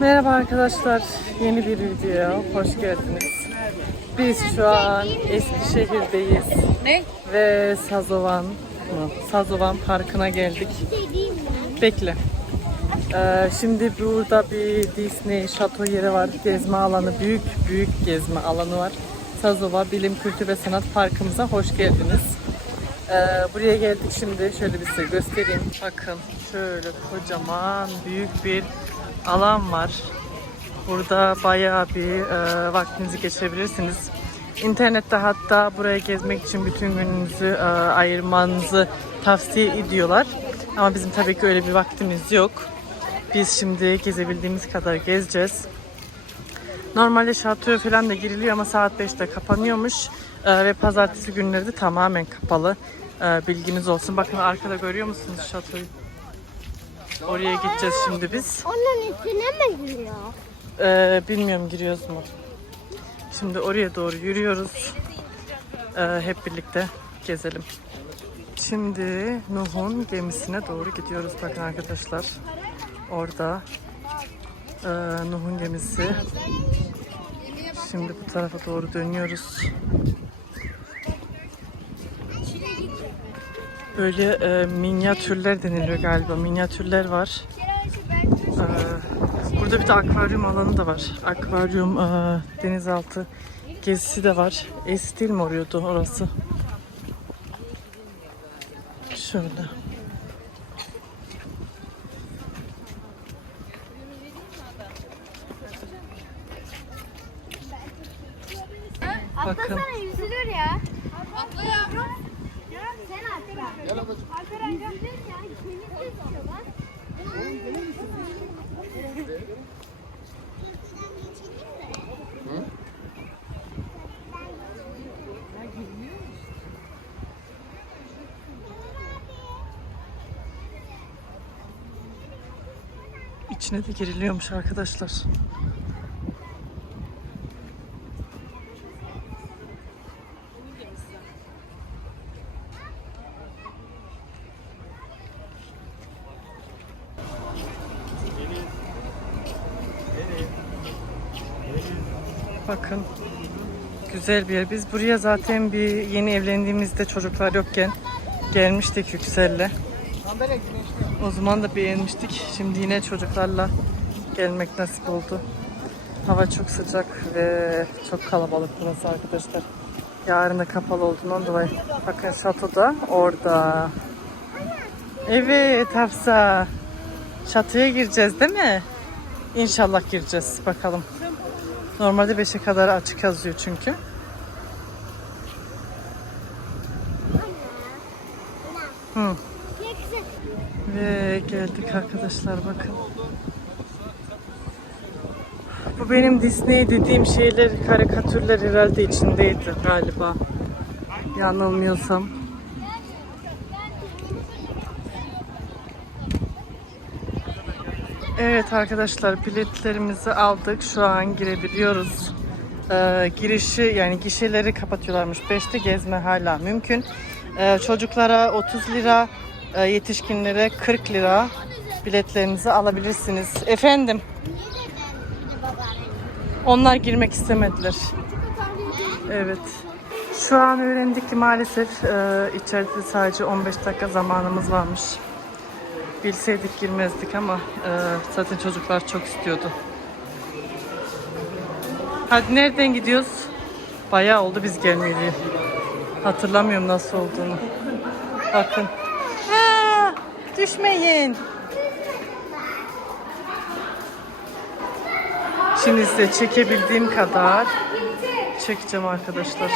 Merhaba arkadaşlar, yeni bir videoya hoş geldiniz. Biz şu an Eskişehir'deyiz Ne? ve Sazovan mı? Sazovan Parkı'na geldik. Bekle. Ee, şimdi burada bir Disney şato yeri var. Gezme alanı, büyük büyük gezme alanı var. Sazova Bilim, Kültür ve Sanat Parkımıza hoş geldiniz. Ee, buraya geldik şimdi. Şöyle bir size göstereyim. Bakın şöyle kocaman büyük bir alan var. Burada bayağı bir e, vaktinizi geçirebilirsiniz. İnternette hatta buraya gezmek için bütün gününüzü e, ayırmanızı tavsiye ediyorlar. Ama bizim tabii ki öyle bir vaktimiz yok. Biz şimdi gezebildiğimiz kadar gezeceğiz. Normalde şatoya falan da giriliyor ama saat 5'te kapanıyormuş. E, ve pazartesi günleri de tamamen kapalı. E, bilginiz olsun. Bakın arkada görüyor musunuz şatoyu? Oraya gideceğiz şimdi biz. Onun üstüne mi giriyor? Ee, bilmiyorum giriyoruz mu? Şimdi oraya doğru yürüyoruz. Ee, hep birlikte gezelim. Şimdi Nuh'un gemisine doğru gidiyoruz bakın arkadaşlar. Orada ee, Nuh'un gemisi. Şimdi bu tarafa doğru dönüyoruz. Böyle e, minyatürler deniliyor galiba. Minyatürler var. Ee, burada bir de akvaryum alanı da var. Akvaryum e, denizaltı gezisi de var. Estil mi oluyordu orası? Şöyle. Bakın. Atlasana yüzülür ya. Atla yavrum. Sen atla. İçine de giriliyormuş arkadaşlar. Bakın güzel bir yer. Biz buraya zaten bir yeni evlendiğimizde çocuklar yokken gelmiştik Yüksel'le. O zaman da beğenmiştik. Şimdi yine çocuklarla gelmek nasip oldu. Hava çok sıcak ve çok kalabalık burası arkadaşlar. Yarın da kapalı olduğundan dolayı. Bakın şato da orada. Evet Hafsa. Şatoya gireceğiz değil mi? İnşallah gireceğiz. Bakalım. Normalde 5'e kadar açık yazıyor çünkü. Hı. Ve geldik arkadaşlar bakın. Bu benim Disney dediğim şeyler, karikatürler herhalde içindeydi galiba. Yanılmıyorsam. Evet arkadaşlar biletlerimizi aldık. Şu an girebiliyoruz. Ee, girişi yani gişeleri kapatıyorlarmış. 5'te gezme hala mümkün. Ee, çocuklara 30 lira, e, yetişkinlere 40 lira biletlerinizi alabilirsiniz. Efendim onlar girmek istemediler. Evet. Şu an öğrendik ki maalesef e, içeride sadece 15 dakika zamanımız varmış. Bilseydik girmezdik ama e, zaten çocuklar çok istiyordu. Hadi nereden gidiyoruz? Bayağı oldu biz gelmeyeli. Hatırlamıyorum nasıl olduğunu. Bakın. Ha, düşmeyin. Şimdi size çekebildiğim kadar çekeceğim arkadaşlar.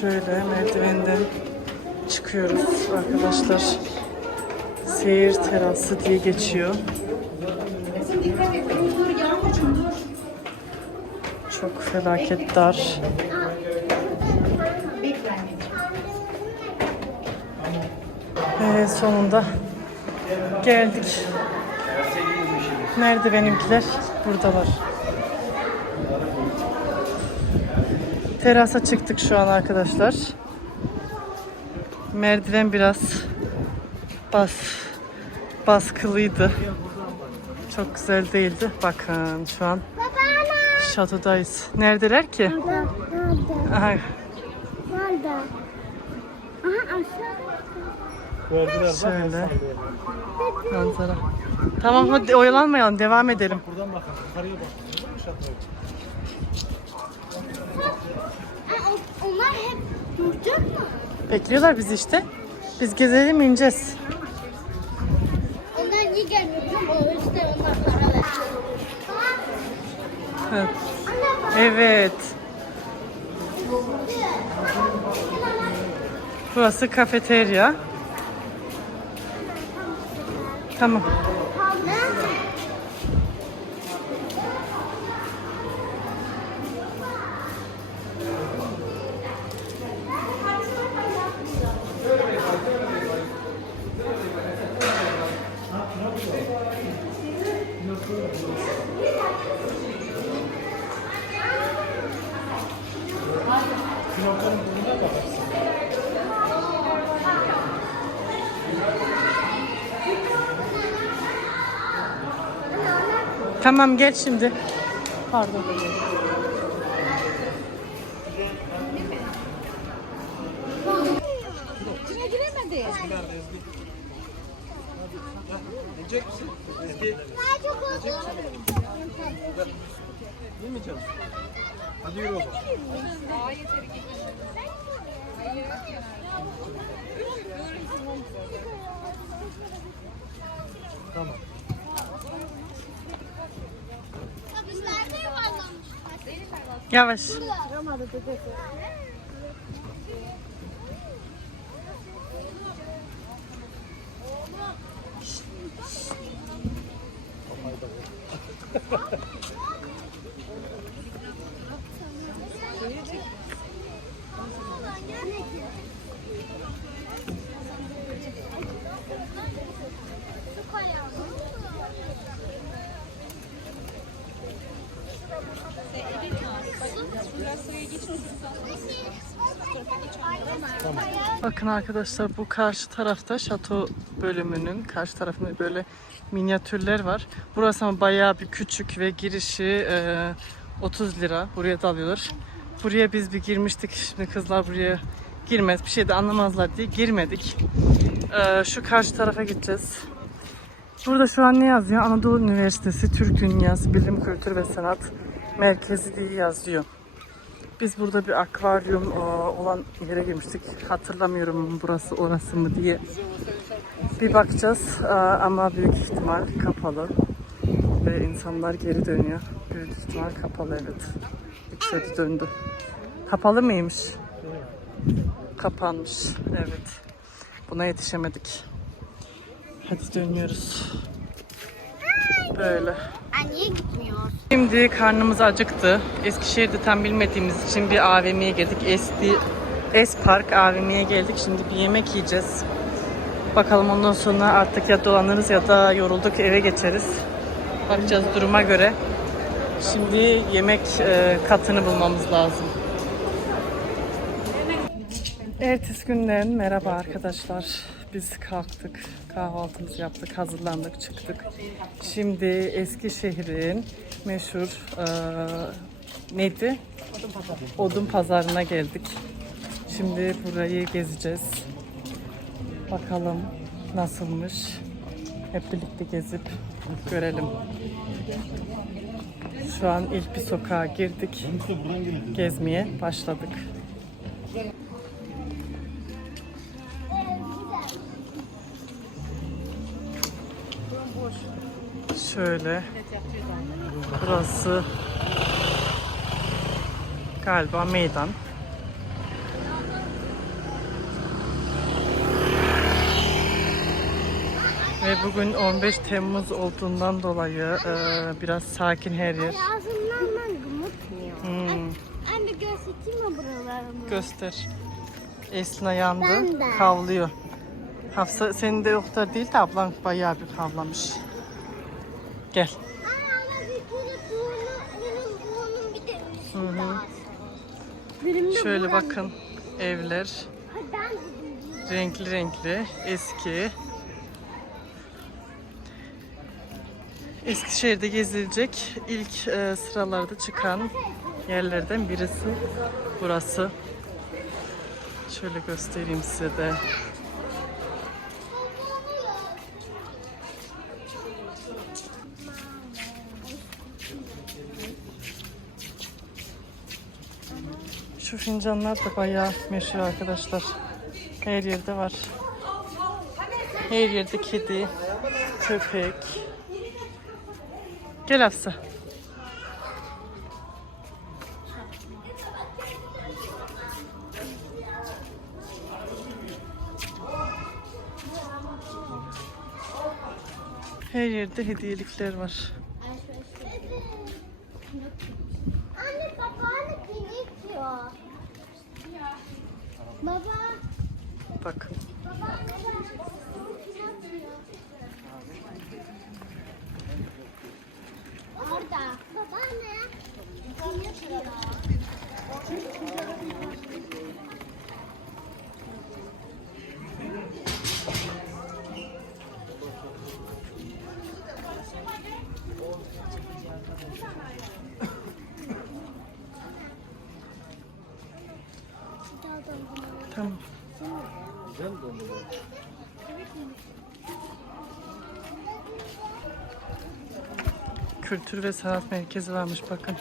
Şöyle merdivenden çıkıyoruz. arkadaşlar. Seyir terası diye geçiyor. Çok felaket dar. Ve sonunda geldik. Nerede benimkiler? Buradalar. Terasa çıktık şu an arkadaşlar. Merdiven biraz bas baskılıydı. Çok güzel değildi. Bakın şu an şatodayız. Neredeler ki? Nerede? Aha, Nerede? Aha aşağıda. şöyle manzara. Tamam hadi oyalanmayalım devam edelim. Buradan bakın. Yukarıya bakın. Onlar hep duracak mı? Bekliyorlar bizi işte. Biz gezelim ineceğiz. Onlar niye gelmiyor? O işte onlar para ver. Evet. Evet. Burası kafeterya. Tamam. Tamam gel şimdi. Pardon. İçine giremedi. Yiyecek misin? Ezgi. Daha çok oldu. Yemeyeceğim. Hadi yürü o zaman. Tamam. Javas. Bakın arkadaşlar bu karşı tarafta şato bölümünün karşı tarafında böyle minyatürler var. Burası ama bayağı bir küçük ve girişi e, 30 lira. Buraya da alıyorlar. Buraya biz bir girmiştik. Şimdi kızlar buraya girmez. Bir şey de anlamazlar diye girmedik. E, şu karşı tarafa gideceğiz. Burada şu an ne yazıyor? Anadolu Üniversitesi Türk Dünyası Bilim Kültür ve Sanat Merkezi diye yazıyor. Biz burada bir akvaryum e, olan yere girmiştik. Hatırlamıyorum burası orası mı diye. Bir bakacağız E, ama büyük ihtimal kapalı. Ve insanlar geri dönüyor. Büyük ihtimal kapalı evet. İçeri döndü. Kapalı mıymış? Kapanmış. Evet. Buna yetişemedik. Hadi dönüyoruz. Böyle. Niye gitmiyor? Şimdi karnımız acıktı. Eskişehir'de tam bilmediğimiz için bir AVM'ye girdik. Esti Es Park AVM'ye geldik. Şimdi bir yemek yiyeceğiz. Bakalım ondan sonra artık ya dolanırız ya da yorulduk eve geçeriz. Bakacağız duruma göre. Şimdi yemek e, katını bulmamız lazım. Ertesi günden merhaba arkadaşlar. Biz kalktık, kahvaltımızı yaptık, hazırlandık, çıktık. Şimdi Eskişehir'in meşhur e, neydi? Odun pazarına geldik. Şimdi burayı gezeceğiz. Bakalım nasılmış. Hep birlikte gezip görelim. Şu an ilk bir sokağa girdik. Gezmeye başladık. Şöyle. Burası galiba meydan. Ve bugün 15 Temmuz olduğundan dolayı e, biraz sakin her yer. Ağzımdan ben gımıtmıyor. Hmm, Anne göstereyim mi buralarımı? göster. Eslin yandı, Ben de. kavlıyor. Hafsa senin de yoktur değil de ablan bayağı bir kavlamış. Gel. Şöyle bakın evler. Renkli renkli, eski. Eskişehir'de gezilecek ilk e, sıralarda çıkan yerlerden birisi burası. Şöyle göstereyim size de. Fincanlar da bayağı meşhur arkadaşlar. Her yerde var. Her yerde kedi, köpek. Gel Hafsa. Her yerde hediyelikler var. Anne babaanne beni itiyor. Baba. Bakın. Orada. Babaanne. Beni itiyor. Tamam. Kültür ve sanat merkezi varmış bakın.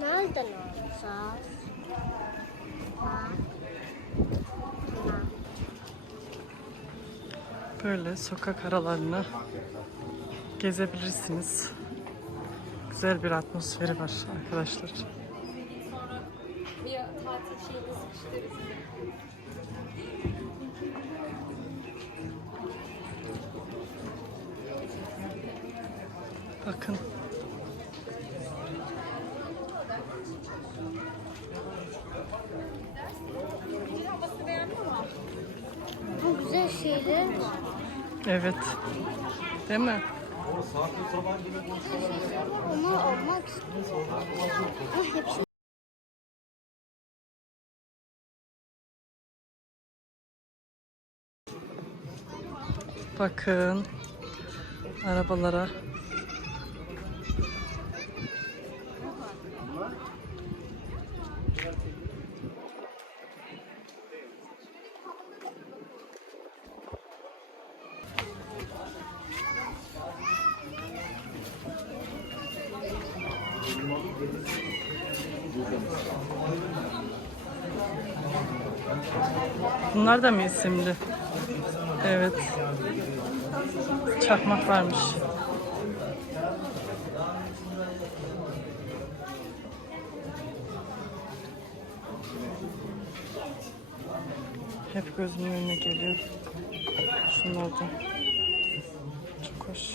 Nereden alacağız? Ha? Böyle sokak aralarını gezebilirsiniz. Güzel bir atmosferi var arkadaşlar. Değil mi? Bakın arabalara. Bunlar da mı isimli? Evet. Çakmak varmış. Hep gözümün önüne geliyor. Şunlar da. Çok hoş.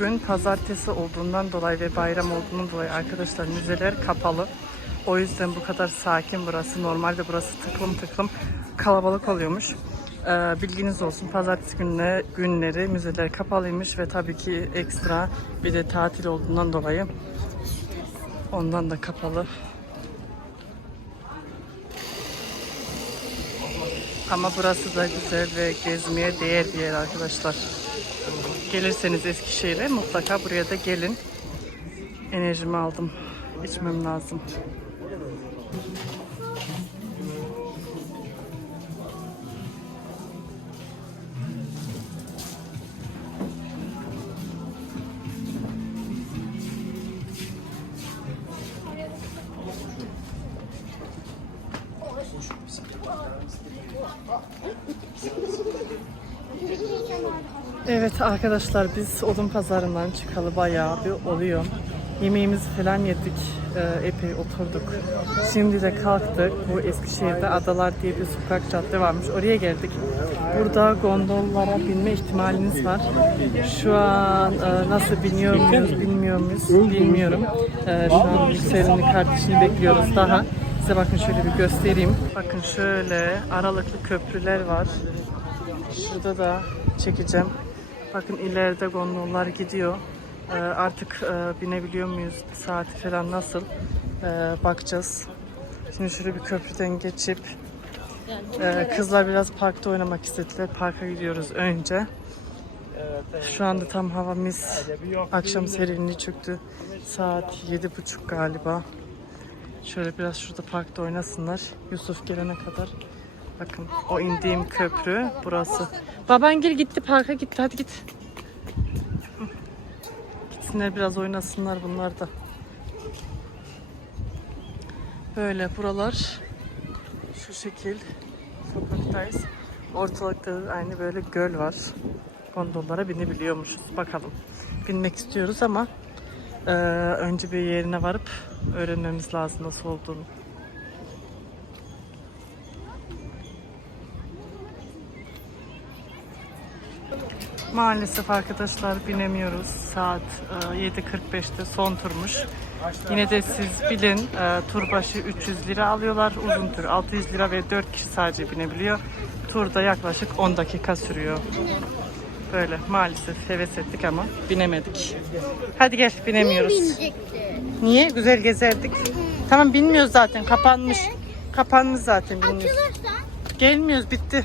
Bugün pazartesi olduğundan dolayı ve bayram olduğundan dolayı arkadaşlar müzeler kapalı. O yüzden bu kadar sakin burası. Normalde burası tıklım tıklım kalabalık oluyormuş. Ee, bilginiz olsun pazartesi gününe, günleri müzeler kapalıymış ve tabii ki ekstra bir de tatil olduğundan dolayı ondan da kapalı. Ama burası da güzel ve gezmeye değer bir yer arkadaşlar. Gelirseniz Eskişehir'e mutlaka buraya da gelin. Enerjimi aldım. İçmem lazım. Evet arkadaşlar biz odun pazarından çıkalı bayağı bir oluyor. Yemeğimizi falan yedik. Ee, epey oturduk. Şimdi de kalktık. Bu Eskişehir'de Adalar diye bir sokak cadde varmış. Oraya geldik. Burada gondollara binme ihtimaliniz var. Şu an e, nasıl biniyor muyuz, bilmiyor muyuz bilmiyorum. E, şu an Yüksel'in kardeşini bekliyoruz daha. Size bakın şöyle bir göstereyim. Bakın şöyle aralıklı köprüler var. Şurada da çekeceğim. Bakın ileride gondollar gidiyor. Ee, artık e, binebiliyor muyuz? Saati falan nasıl? Ee, bakacağız. Şimdi şöyle bir köprüden geçip e, kızlar biraz parkta oynamak istediler. Parka gidiyoruz önce. Şu anda tam hava mis. Akşam serinliği çöktü. Saat yedi buçuk galiba. Şöyle biraz şurada parkta oynasınlar. Yusuf gelene kadar. Bakın o indiğim köprü burası. Babangil gitti parka gitti hadi git. Gitsinler biraz oynasınlar bunlar da. Böyle buralar şu şekil sokaktayız. Ortalıkta aynı böyle göl var. Gondollara binebiliyormuşuz. Bakalım. Binmek istiyoruz ama eee, önce bir yerine varıp öğrenmemiz lazım nasıl olduğunu. Maalesef arkadaşlar binemiyoruz. Saat e, 7.45'te son turmuş. Yine de siz bilin e, tur başı 300 lira alıyorlar. Uzun tur 600 lira ve 4 kişi sadece binebiliyor. Turda yaklaşık 10 dakika sürüyor. Böyle maalesef heves ettik ama binemedik. Hadi gel binemiyoruz. Niye? Güzel gezerdik. Tamam bilmiyoruz zaten kapanmış. Kapanmış zaten bilmiyoruz. Açılırsa Gelmiyoruz bitti.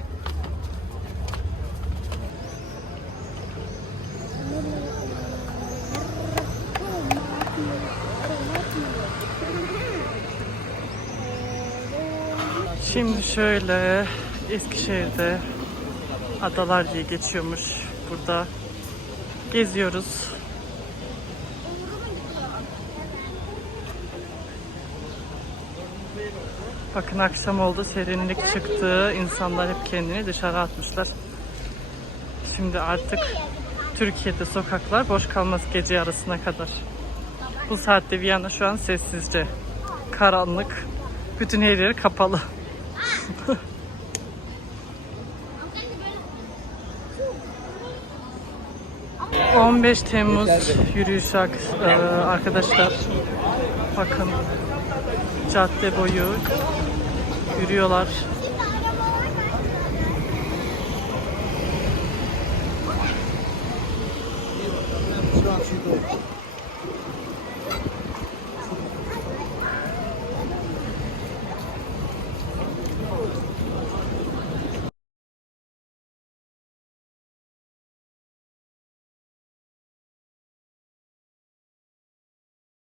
Şimdi şöyle Eskişehir'de Adalar diye geçiyormuş. Burada geziyoruz. Bakın akşam oldu, serinlik çıktı. İnsanlar hep kendini dışarı atmışlar. Şimdi artık Türkiye'de sokaklar boş kalmaz gece yarısına kadar. Bu saatte Viyana şu an sessizce. Karanlık. Bütün her kapalı. 15 Temmuz yürüyüşü ak- e, arkadaşlar. Bakın cadde boyu yürüyorlar. An şurada.